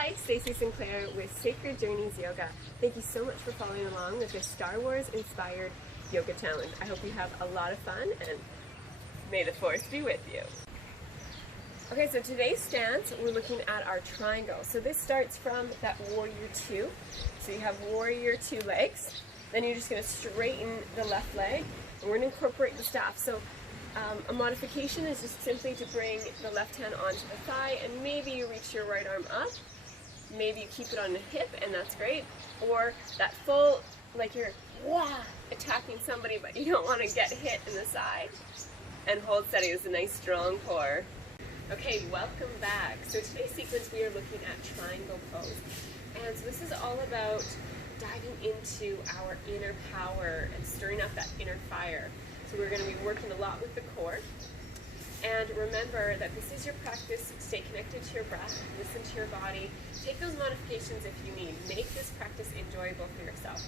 Hi, Stacey Sinclair with Sacred Journeys Yoga. Thank you so much for following along with this Star Wars inspired yoga challenge. I hope you have a lot of fun and may the force be with you. Okay, so today's stance, we're looking at our triangle. So this starts from that warrior two. So you have warrior two legs. Then you're just going to straighten the left leg and we're going to incorporate the staff. So a modification is just simply to bring the left hand onto the thigh and maybe you reach your right arm up. Maybe you keep it on the hip and that's great. Or that full, like you're attacking somebody but you don't want to get hit in the side. And hold steady. It's a nice strong core. Okay, welcome back. So today's sequence we are looking at triangle pose. And so this is all about diving into our inner power and stirring up that inner fire. So we're going to be working a lot with the core. And remember that this is your practice. Stay connected to your breath, listen to your body, take those modifications if you need. Make this practice enjoyable for yourself.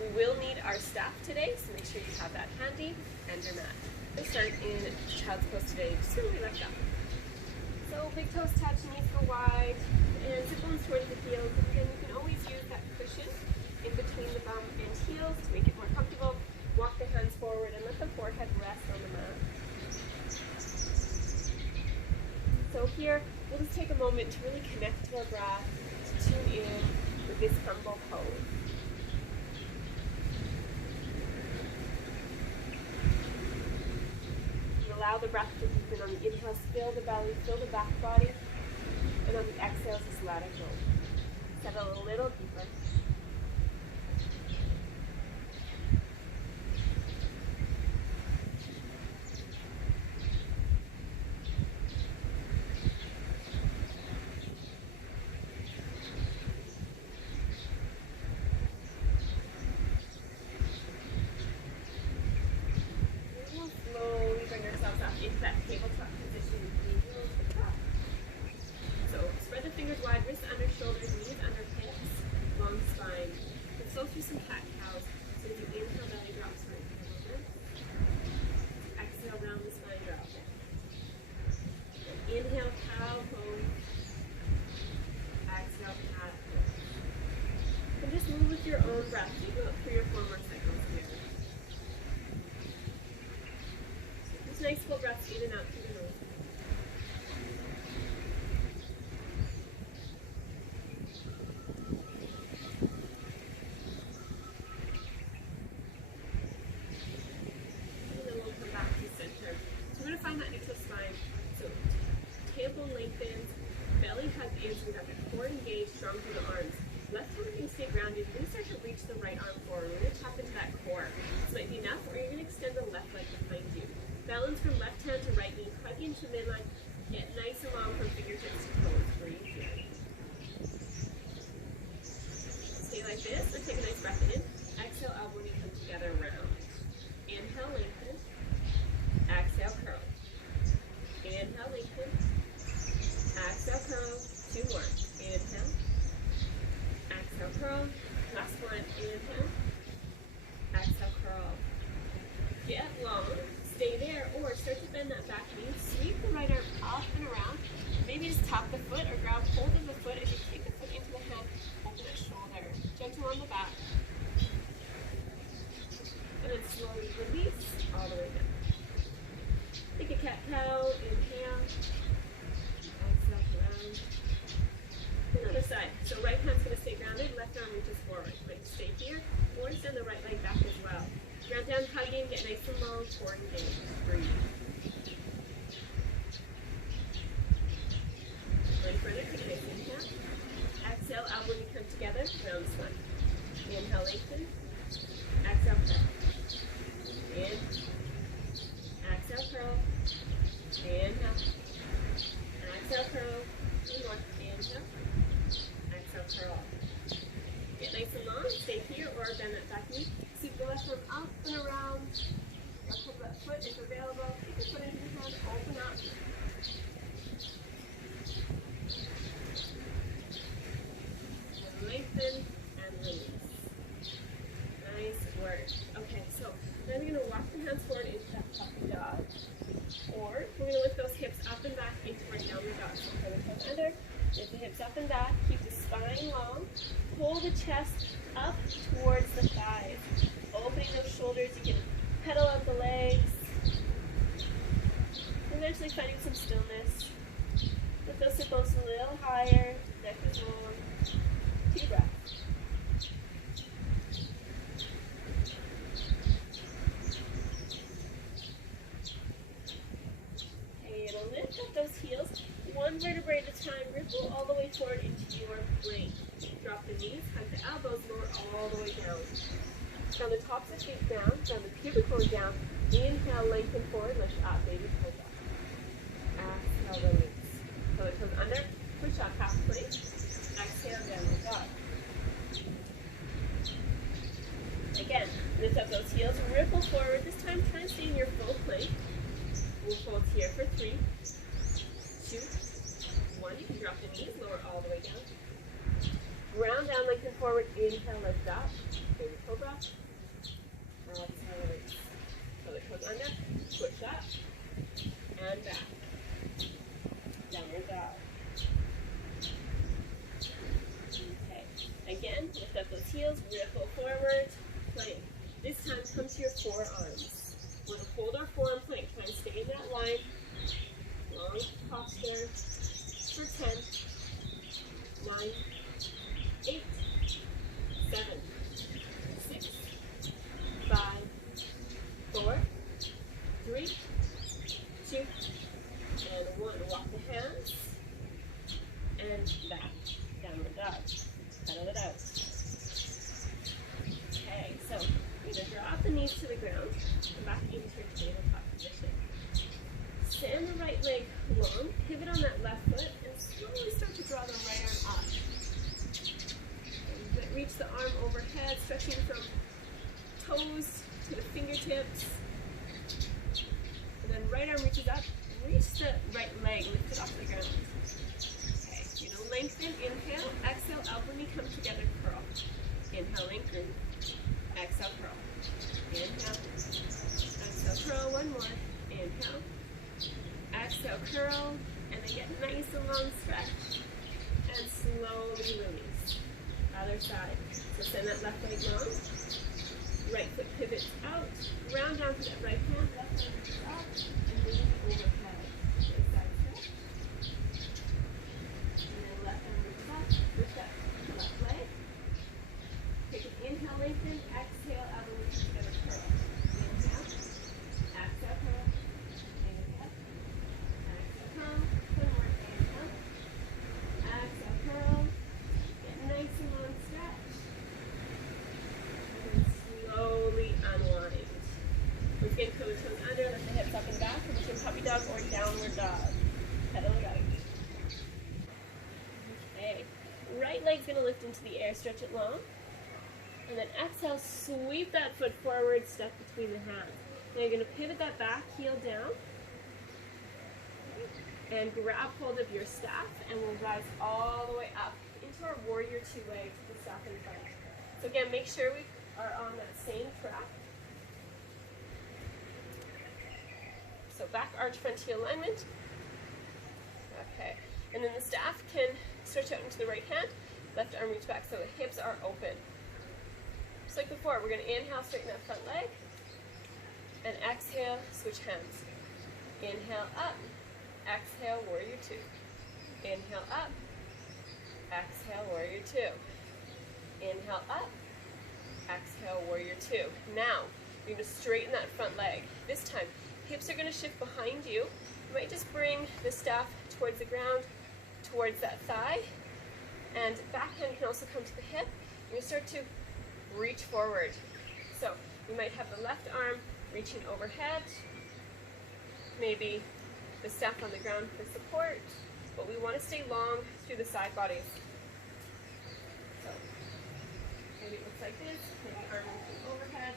We will need our staff today, so make sure you have that handy and your mat. Let's start in child's pose today. Just really lift up. So big toes touch, knees go wide, and sit bones towards the heels. Again, you can always use that cushion in between the bum and heels to make it more comfortable. Walk the hands forward and let the forehead rest on the mat. So here, we'll just take a moment to really connect to our breath, to tune in with this humble pose. And allow the breath to deepen. On the inhale, fill the belly, fill the back body, and on the exhale, just let it go. Settle a little deeper. Into that tabletop position, heels to top. So spread the fingers wide, wrists under shoulders, knees under hips, long spine. Let's go through some cat-cows. So as you inhale, belly drops right a little bit. Exhale, round the spine, drop it. And inhale, cow pose. Exhale, cat pose. And just move with your own breath. Do about 3 or 4 more cycles here. Nice full breaths in and out through the nose. And then we'll come back to center. So we're going to find that neutral spine. So tailbone lengthens, belly hugged in, so we have the core engaged, strong through the arms. Left arm can stay grounded. You're going to start to reach the right arm forward. We're going to tap into that core. This might be enough, or you're going to extend the left leg behind you. Balance from left hand to right knee, hug into midline, get nice and long from fingertips to toes. Breathe here. Stay like this, or take a nice breath in. Exhale, elbow knee come together round. Inhale, lengthen. Exhale, curl. Inhale, lengthen. Exhale, curl. 2 more. Inhale. Exhale, curl. Last one. Inhale. Exhale, curl. Get long. Stay there, or start to bend that back knee. Sweep the right arm up and around. Maybe just tap the foot or grab hold of the foot as you take the foot into the hand. Open that shoulder. Gentle on the back. And then slowly release all the way down. Take a cat-cow. Inhale. Exhale around. Another side. So right hand's going to stay grounded. Left arm reaches forward. Might stay here, or send the right leg back as well. Ground down, hugging, get nice and long, core engaged. Breathe. Going further, take a nice inhale. Exhale, elbow knee come together, round spine. Inhale, lengthen. Exhale, curl. In. Exhale, curl. Inhale. Exhale, curl. 2 more. Inhale. Exhale, curl. Get nice and long, stay here, or bend that back knee. Sweep the left arm up and around. Hold that foot if available. Take the foot into the hand, open up. And lengthen and release. Nice work. Okay, so then we're going to walk the hands forward into that puppy dog. Or we're going to lift those hips up and back into our downward dog. So we're going to come under, lift the hips up and back, keep the spine long. Pull the chest up towards the thighs. Opening those shoulders, you can pedal out the legs. Eventually finding some stillness. Lift those hip bones a little higher. Neck is long. Deep breath. Lift up those heels, one vertebrae at a time. Ripple all the way forward into your plank. Drop the knees, hug the elbows, lower all the way down. Down the tops of feet down, down the pubic bone down. Inhale, lengthen forward, lift up, baby cobra. Exhale, release. So it comes under, push up, half plank. Exhale, downward dog. Again, lift up those heels, ripple forward. This time, try and stay in your full plank. We'll hold here for 3, 2, 1. You can drop the knees, lower all the way down. Ground down, lengthen forward. Inhale, lift up. Baby cobra. Exhale, release. So it goes under, push up, and back. Downward dog. Okay. Again, lift up those heels, ripple forward, plank. This time, come to your forearms. We're going to hold our forearm plank. Try and stay in that line. Long posture for 10, 9, 8, 7, 6, 5, 4, 3, 2, and 1. Walk the hands and back. Downward dog. Pedal it out. Okay, so you're going to drop the knees to the ground. Come back into your tabletop position. Stand the right leg long, pivot on that left foot, and slowly start to draw the right arm up. And reach the arm overhead, stretching from toes to the fingertips. And then right arm reaches up, reach the right leg, lift it off the ground. Okay, you're going to lengthen, inhale, exhale, elbow knee come together, curl. Inhale, lengthen, exhale, curl. Inhale. Exhale, curl, one more. Inhale. Exhale, curl. And then get nice and long stretch. And slowly release. Other side. So send that left leg long. Right foot pivots out. Round down to that right hand. Left hand reaches up. And move overhead. Right side stretch. And then left hand reaches up. Lift that left leg. Take an inhale, lengthen. Exhale, elbow reach together, curl. Inhale. Exhale, curl. Inhale. Exhale, curl. One more. Inhale. Exhale, curl. Get nice and long stretch. And then slowly unwind. Once again, curl the toes under, lift the hips up and back, and between puppy dog or downward dog. Pedal it out. Okay. Right leg's going to lift into the air, stretch it long. And then exhale, sweep that foot forward, step between the hands. Now you're going to pivot that back heel down. And grab hold of your staff, and we'll rise all the way up into our warrior two legs, the staff in front. So again, make sure we are on that same track. So back arch, front heel alignment. Okay. And then the staff can stretch out into the right hand. Left arm reach back so the hips are open. Just like before, we're going to inhale, straighten that front leg. And exhale, switch hands. Inhale up. Exhale, warrior two. Inhale up. Exhale, warrior two. Inhale up. Exhale, warrior two. Now, you're going to straighten that front leg. This time, hips are going to shift behind you. You might just bring the staff towards the ground, towards that thigh. And backhand can also come to the hip. You're going to start to reach forward. So, you might have the left arm reaching overhead. Maybe the staff on the ground for support. But we want to stay long through the side bodies. So, maybe it looks like this. Maybe arm reaching overhead.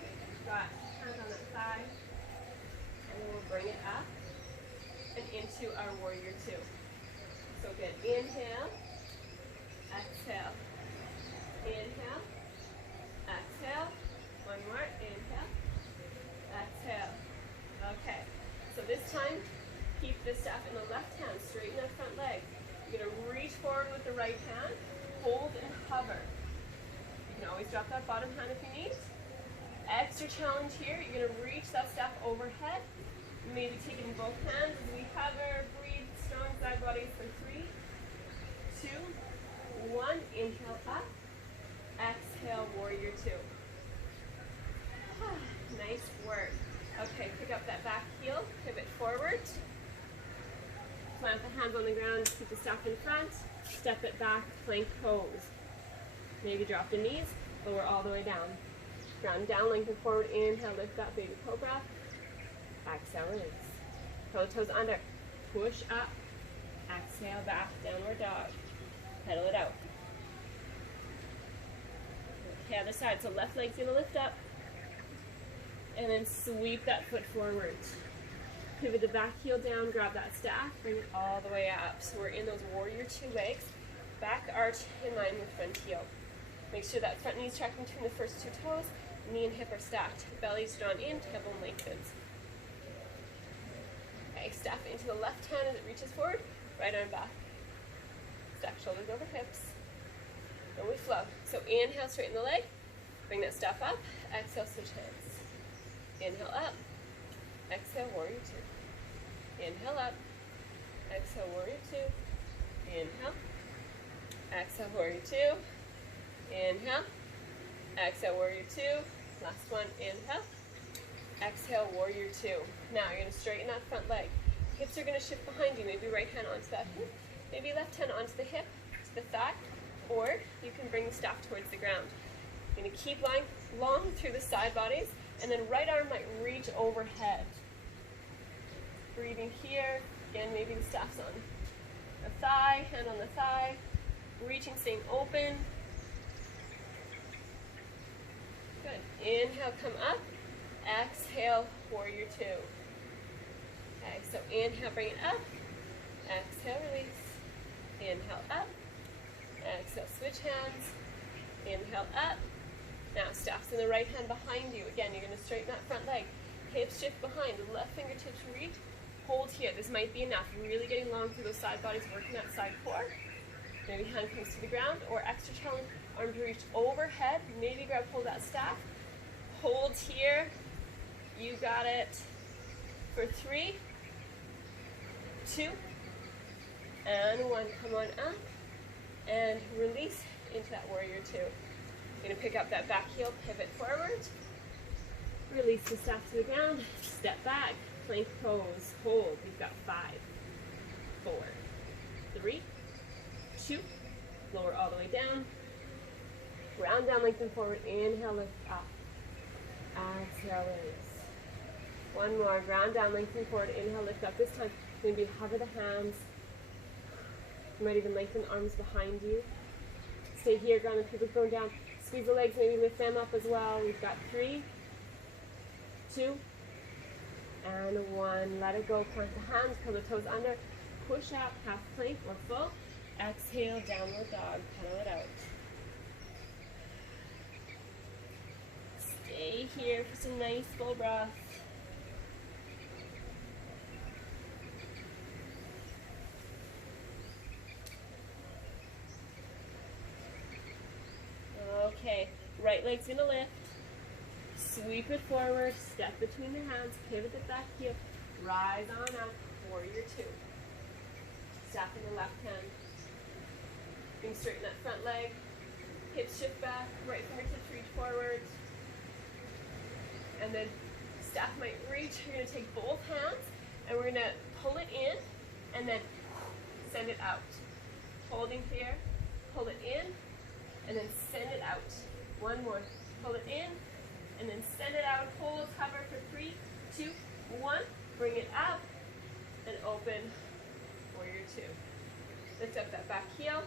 Maybe you've got hands on that thigh. And then we'll bring it up and into our warrior two. So good. Inhale. Exhale. Inhale. Exhale. One more. Inhale. Exhale. Okay. So this time, keep the staff in the left hand. Straighten that front leg. You're going to reach forward with the right hand. hover. You can always drop that bottom hand if you need. Extra challenge here, you're gonna reach that staff overhead. Maybe take it in both hands as we hover, breathe, strong side bodies for 3, 2, 1. Inhale up, exhale, warrior 2. Nice work. Okay, pick up that back heel, pivot forward. Plant the hands on the ground, keep the staff in front. Step it back, plank pose. Maybe drop the knees, lower all the way down. Ground down, lengthen forward, inhale, lift that baby cobra. Exhale, release. Curl the toes under, push up. Exhale, back, downward dog. Pedal it out. Okay, other side, so left leg's gonna lift up. And then sweep that foot forward. Pivot the back heel down, grab that staff, bring it all the way up. So we're in those warrior 2 legs. Back arch in line with front heel. Make sure that front knee's tracking between the first 2 toes. Knee and hip are stacked. Belly's drawn in, tailbone lengthens. Okay, staff into the left hand as it reaches forward. Right arm back. Stack shoulders over hips. And we flow. So inhale, straighten the leg. Bring that staff up. Exhale, switch hands. Inhale up. Exhale, warrior 2. Inhale up. Exhale, warrior 2. Inhale. Exhale, warrior 2. Inhale. Exhale, warrior 2. Last one, inhale. Exhale, warrior 2. Now you're going to straighten that front leg. Hips are going to shift behind you. Maybe right hand onto that hip. Maybe left hand onto the hip, to the thigh. Or you can bring the staff towards the ground. You're going to keep lying long through the side bodies. And then right arm might reach overhead. Breathing here. Again, maybe the staff's on the thigh, hand on the thigh. Reaching, staying open. Good. Inhale, come up. Exhale, warrior 2. Okay, so inhale, bring it up. Exhale, release. Inhale, up. Exhale, switch hands. Inhale, up. Now, staff's in the right hand behind you. Again, you're going to straighten that front leg. Hips shift behind. The left fingertips reach. Hold here. This might be enough. Really getting long through those side bodies, working that side core. Maybe hand comes to the ground, or extra challenge, arm to reach overhead. Maybe grab hold of that staff. Hold here. You got it. For 3, 2, and 1. Come on up. And release into that warrior 2. You're going to pick up that back heel, pivot forward. Release the staff to the ground. Step back. Plank pose. Hold. We've got 5, 4, 3, 2. Lower all the way down. Ground down, lengthen forward. Inhale, lift up. Exhale, release. One more. Ground down, lengthen forward. Inhale, lift up. This time, maybe hover the hands. You might even lengthen the arms behind you. Stay here. Ground and pivot going down. Squeeze the legs, maybe lift them up as well. We've got 3, 2, and 1. Let it go. Plant the hands, curl the toes under. Push up, half plank or full. Exhale, downward dog. Pedal it out. Stay here for some nice full breath. Okay, right leg's gonna lift. Sweep it forward, step between the hands, pivot the back heel, rise on up, warrior 2. Staff in the left hand. You can straighten that front leg, hips shift back, right fingertips reach forward. And then staff might reach. You're gonna take both hands and we're gonna pull it in and then send it out. Holding here, pull it in, and then send it out. One more. Pull it in, and then send it out. Hold, hover for 3, 2, 1. Bring it up, and open, warrior 2. Lift up that back heel.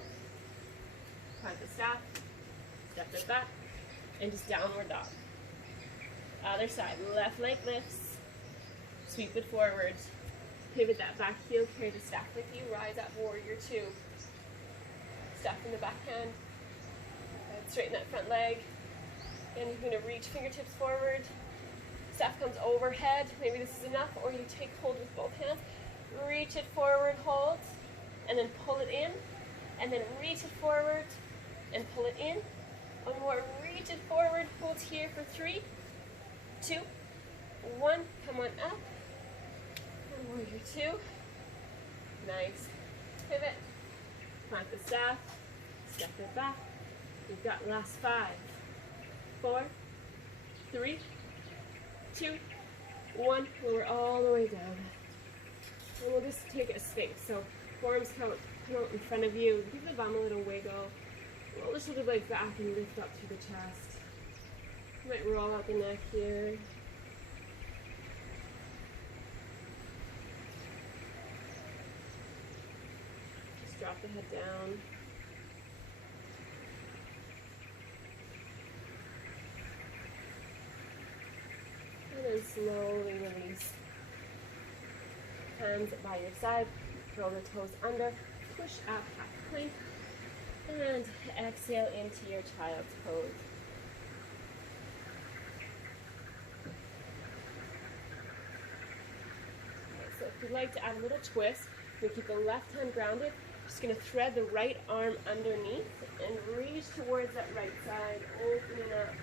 Plant the staff. Step it back, and just downward dog. Other side. Left leg lifts. Sweep it forward. Pivot that back heel. Carry the staff with you. Rise up, warrior 2. Staff in the back hand. Straighten that front leg. And you're going to reach fingertips forward. Staff comes overhead. Maybe this is enough. Or you take hold with both hands. Reach it forward, hold. And then pull it in. And then reach it forward. and pull it in. One more, reach it forward, hold here for 3, 2, 1, come on up. And warrior 2. Nice. Pivot, plant the staff, step it back. You've got last 5, 4, 3, 2, 1. Lower all the way down. And we'll just take a sphinx. So forearms come out in front of you. Give the bum a little wiggle. Roll the shoulder blades back and lift up through the chest. You might roll out the neck here. Just drop the head down. And then slowly release. Hands by your side. Curl the toes under. Push up, half plank. And exhale into your child's pose. Okay, so if you'd like to add a little twist, you keep the left hand grounded. Just going to thread the right arm underneath and reach towards that right side, opening up.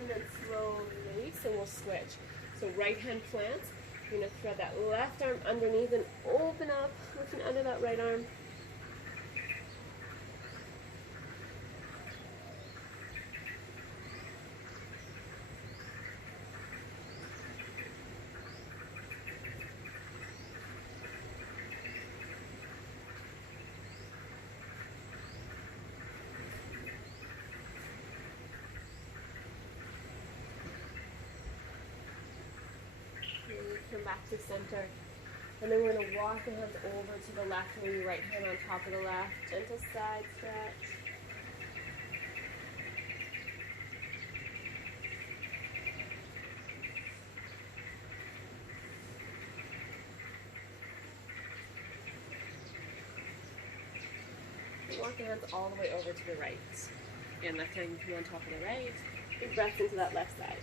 And then slowly release, and we'll switch. So right hand plants. You're going to thread that left arm underneath and open up, looking under that right arm. Come back to center, and then we're going to walk the hands over to the left, maybe right hand on top of the left, gentle side stretch. And walk the hands all the way over to the right, and left hand can come on top of the right. Big breath into that left side.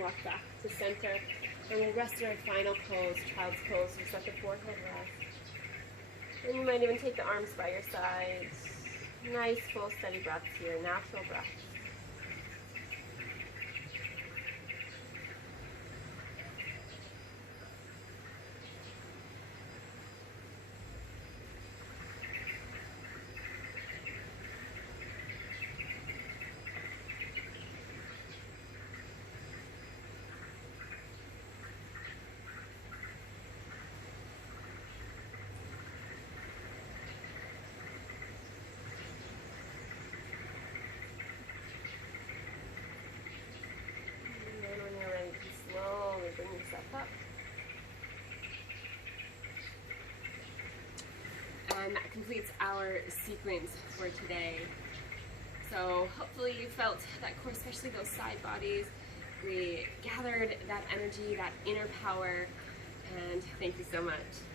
Walk back to center, and we'll rest in our final pose, child's pose. Just let the forehead rest. And you might even take the arms by your sides. Nice, full, steady breaths here, natural breath. Bring yourself up. And that completes our sequence for today. So hopefully you felt that core, especially those side bodies. We gathered that energy, that inner power, and thank you so much.